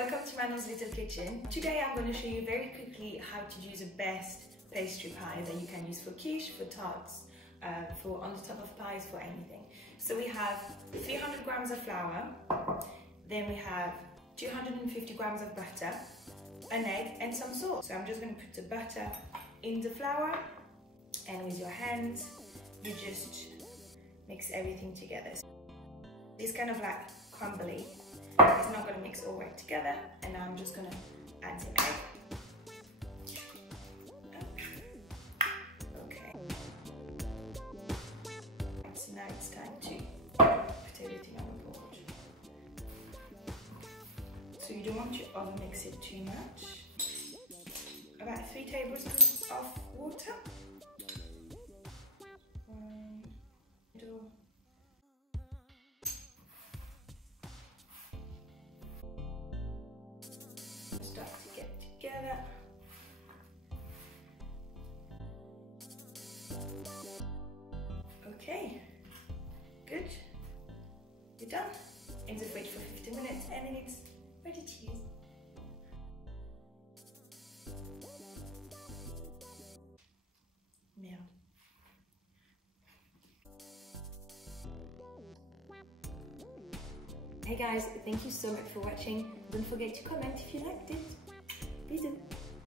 welcome to Manon's Little Kitchen. Today I'm going to show you very quickly how to do the best pastry pie that you can use for quiche, for tarts, for on the top of pies, for anything. So we have 300 grams of flour, then we have 250 grams of butter, an egg and some salt. So I'm just going to put the butter in the flour, and with your hands you just mix everything together. It's kind of like crumbly. It's not going to mix all right together, and now I'm just going to add some egg. Okay. So now it's time to put everything on the board. So you don't want to over mix it too much. About 3 tablespoons of water. Start to get together. Okay, good. You're done. And just wait for 15 minutes and then it's ready to use. Merde. Hey guys, thank you so much for watching. Don't forget to comment if you liked it. Bisous.